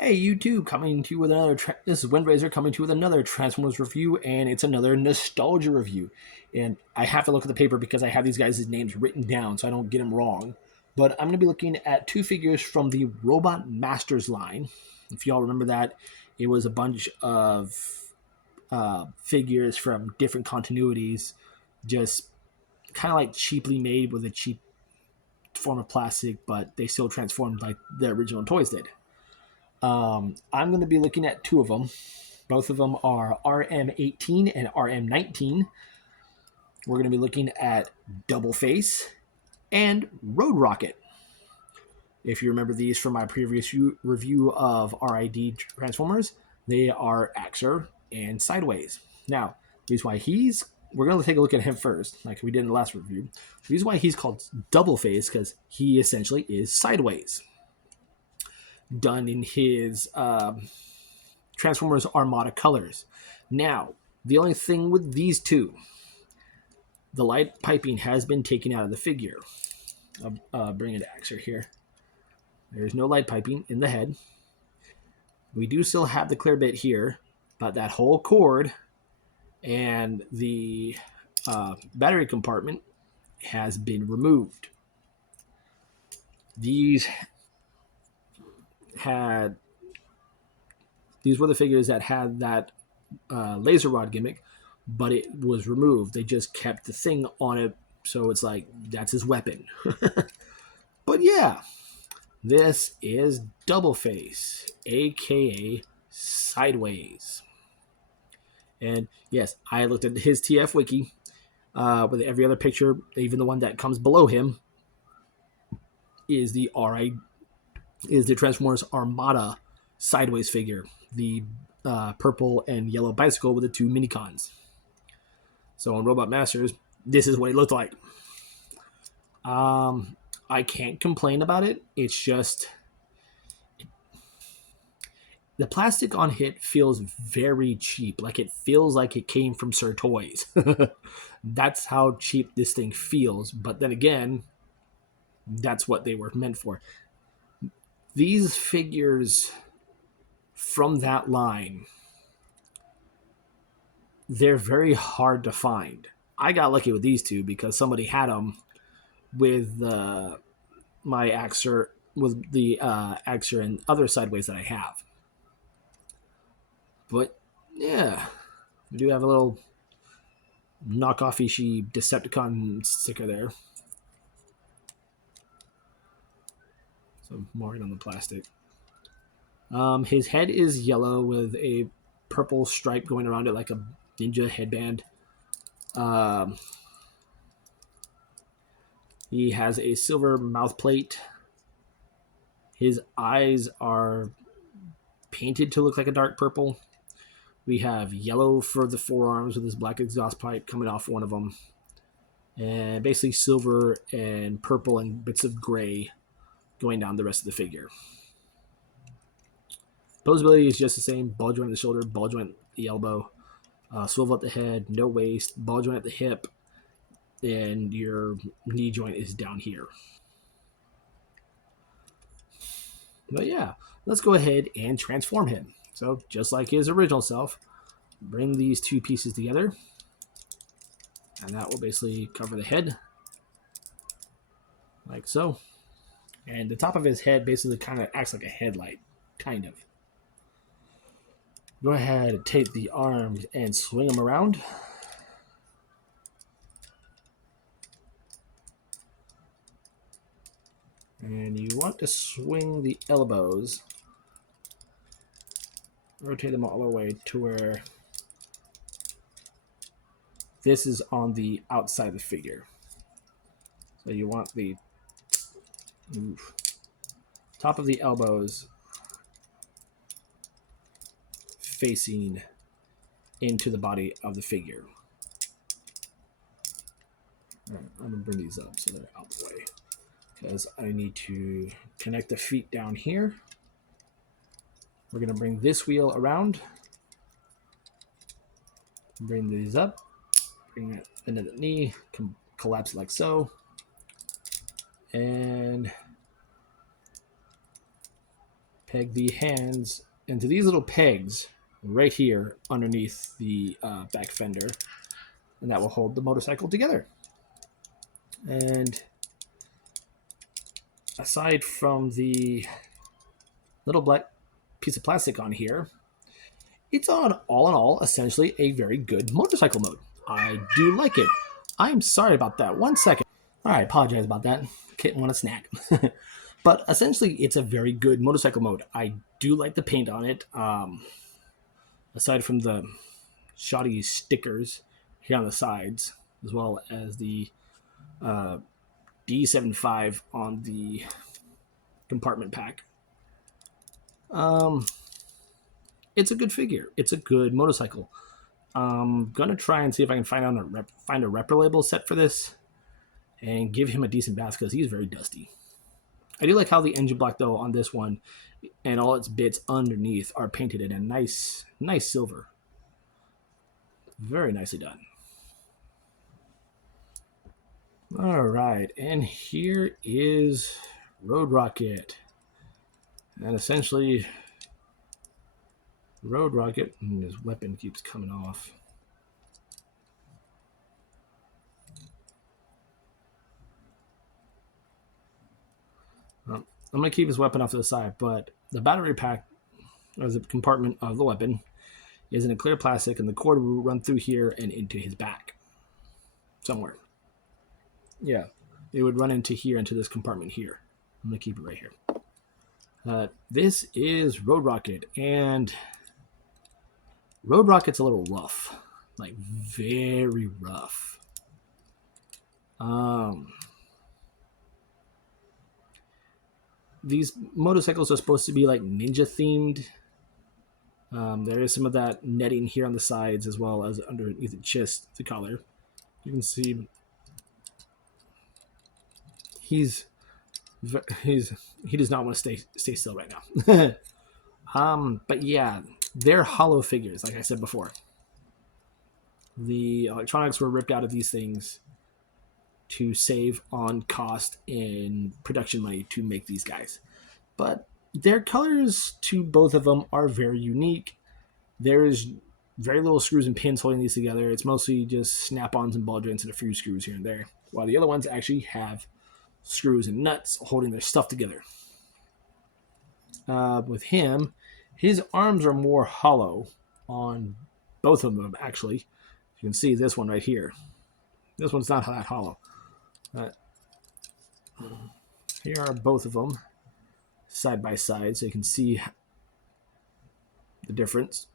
Hey, you too, coming to you with another. This is Windrazor coming to you with another Transformers review, and it's another nostalgia review. And I have to look at the paper because I have these guys' names written down so I don't get them wrong. But I'm going to be looking at two figures from the Robot Masters line. If y'all remember that, it was a bunch of figures from different continuities, just kind of like cheaply made with a cheap form of plastic, but they still transformed like the original toys did. I'm going to be looking at two of them. Both of them are RM18 and RM19. We're going to be looking at Doubleface and Roadrocket. If you remember these from my previous review of RID Transformers, they are Axer and Sideways. Now, the reason why we're going to take a look at him first, like we did in the last review. The reason why he's called Doubleface, because he essentially is Sideways. Done in his Transformers Armada colors. Now, the only thing with these two, the light piping has been taken out of the figure. I'll bring it to Axer here. There's no light piping in the head. We do still have the clear bit here, but that whole cord and the battery compartment has been removed. These were the figures that had that laser rod gimmick, but it was removed. They just kept the thing on it, so it's like that's his weapon. But yeah, this is Doubleface, aka Sideways. And yes, I looked at his TF wiki with every other picture, even the one that comes below him, is the Transformers Armada Sideways figure, the purple and yellow bicycle with the two minicons. So on Robot Masters, this is what it looked like. I can't complain about it. It's just the plastic on it feels very cheap. Like it feels like it came from Sir Toys. That's how cheap this thing feels. But then again, that's what they were meant for. These figures from that line, they're very hard to find. I got lucky with these two because somebody had them with my Axer, with the Axer and other Sideways that I have. But yeah, we do have a little knockoff-ishy Decepticon sticker there. So marking on the plastic. His head is yellow with a purple stripe going around it like a ninja headband. He has a silver mouth plate. His eyes are painted to look like a dark purple. We have yellow for the forearms with this black exhaust pipe coming off one of them. And basically silver and purple and bits of gray going down the rest of the figure. Posability is just the same. Ball joint at the shoulder, ball joint at the elbow, swivel at the head, no waist, ball joint at the hip, and your knee joint is down here. But yeah, let's go ahead and transform him. So just like his original self, bring these two pieces together, and that will basically cover the head, like so. And the top of his head basically kind of acts like a headlight, kind of. Go ahead and take the arms and swing them around. And you want to swing the elbows. Rotate them all the way to where this is on the outside of the figure. So you want the top of the elbows facing into the body of the figure. Right, I'm going to bring these up so they're out the way, because I need to connect the feet down here. We're going to bring this wheel around, bring these up, bring it into the knee, collapse it like so, and peg the hands into these little pegs right here underneath the back fender, and that will hold the motorcycle together. And aside from the little black piece of plastic on here, it's on all in all essentially a very good motorcycle mode. I do like it. I'm sorry about that. 1 second. All right, apologize about that. Kitten want a snack. But essentially, it's a very good motorcycle mode. I do like the paint on it. Aside from the shoddy stickers here on the sides, as well as the D75 on the compartment pack. It's a good figure. It's a good motorcycle. I'm gonna try and see if I can find a repro label set for this and give him a decent bath because he's very dusty. I do like how the engine block though on this one and all its bits underneath are painted in a nice silver. Very nicely done. All right, and here is Roadrocket. And essentially, Roadrocket, and his weapon keeps coming off. I'm going to keep his weapon off to the side, but the battery pack, or the compartment of the weapon, is in a clear plastic, and the cord will run through here and into his back. Somewhere. Yeah, it would run into here, into this compartment here. I'm going to keep it right here. This is Roadrocket, and Roadrocket's a little rough. Like, very rough. These motorcycles are supposed to be like ninja themed. There is some of that netting here on the sides as well as underneath the chest, the collar. You can see he does not want to stay still right now. But yeah, they're hollow figures, like I said before. The electronics were ripped out of these things to save on cost and production money to make these guys. But their colors to both of them are very unique. There is very little screws and pins holding these together. It's mostly just snap-ons and ball joints and a few screws here and there, while the other ones actually have screws and nuts holding their stuff together. With him, his arms are more hollow on both of them, actually. You can see this one right here. This one's not that hollow. Here are both of them side by side, so you can see the difference.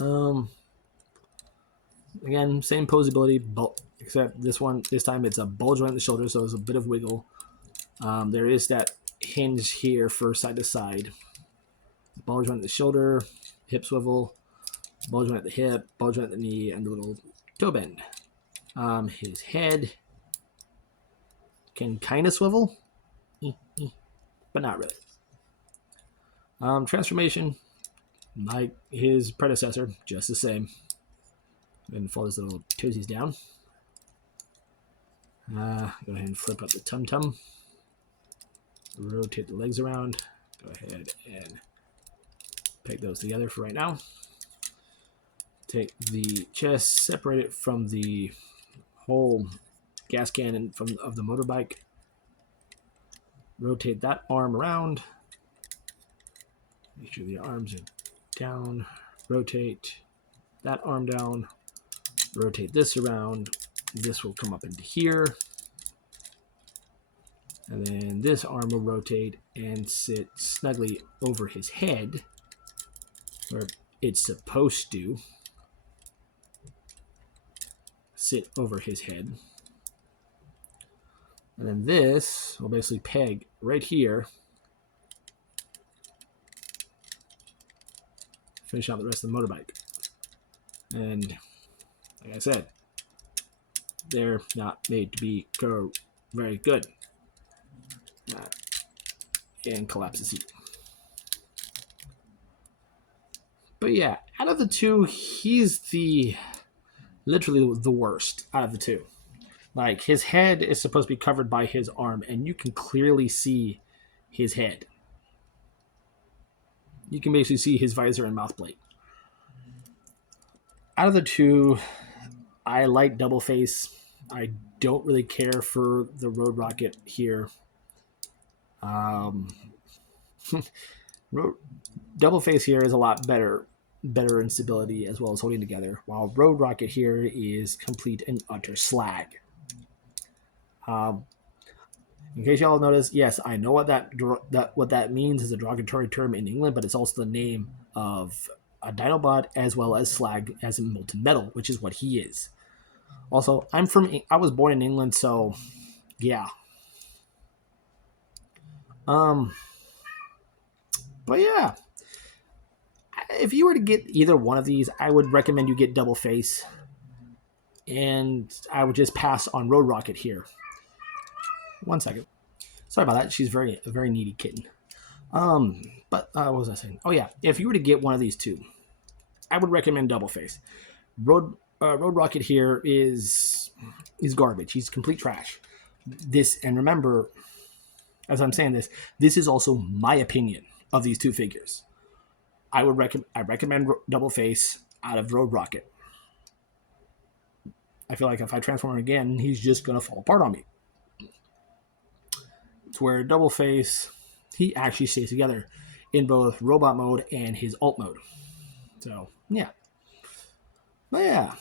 Again, same posability, except this time it's a ball joint in the shoulder, so there's a bit of wiggle. There is that hinge here for side to side. Ball joint at the shoulder, hip swivel, ball joint at the hip, ball joint at the knee, and the little toe bend. His head can kind of swivel, but not really. Transformation, like his predecessor, just the same. And fold his little toesies down. Go ahead and flip up the tum-tum. Rotate the legs around. Go ahead and peg those together for right now. Take the chest, separate it from the whole gas cannon of the motorbike. Rotate that arm around. Make sure the arms are down. Rotate that arm down. Rotate this around. This will come up into here. And then this arm will rotate and sit snugly over his head, where it's supposed to sit over his head. And then this will basically peg right here. Finish out the rest of the motorbike. And like I said, they're not made to be very good. And collapse the seat. But yeah, out of the two, he's literally the worst out of the two. Like, his head is supposed to be covered by his arm, and you can clearly see his head. You can basically see his visor and mouth plate. Out of the two, I like Doubleface. I don't really care for the Roadrocket here. Um, Doubleface here is a lot better in stability as well as holding together, while Roadrocket here is complete and utter slag. In case y'all notice, yes, I know what that means is a derogatory term in England, but it's also the name of a Dinobot as well as slag as in molten metal, which is what he is. Also, I was born in England, so yeah. But yeah, if you were to get either one of these, I would recommend you get Doubleface, and I would just pass on Roadrocket here. 1 second. Sorry about that. She's a very needy kitten. But what was I saying? Oh yeah, if you were to get one of these two, I would recommend Doubleface. Roadrocket here is garbage. He's complete trash. And remember, as I'm saying this is also my opinion of these two figures. I recommend Doubleface out of Roadrocket. I feel like if I transform him again, he's just gonna fall apart on me. It's where Doubleface, he actually stays together in both robot mode and his alt mode. So yeah. But yeah,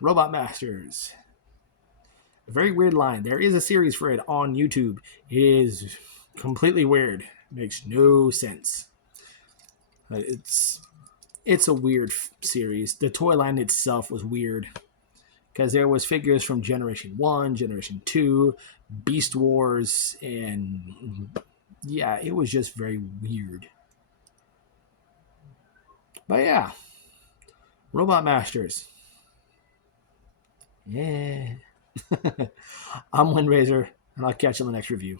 Robot Masters. A very weird line. There is a series for it on YouTube. It is completely weird. Makes no sense. It's a weird series. The toy line itself was weird because there was figures from Generation 1, Generation 2, Beast Wars, and yeah, it was just very weird. But yeah, Robot Masters. Yeah. I'm Windraiser, and I'll catch you in the next review.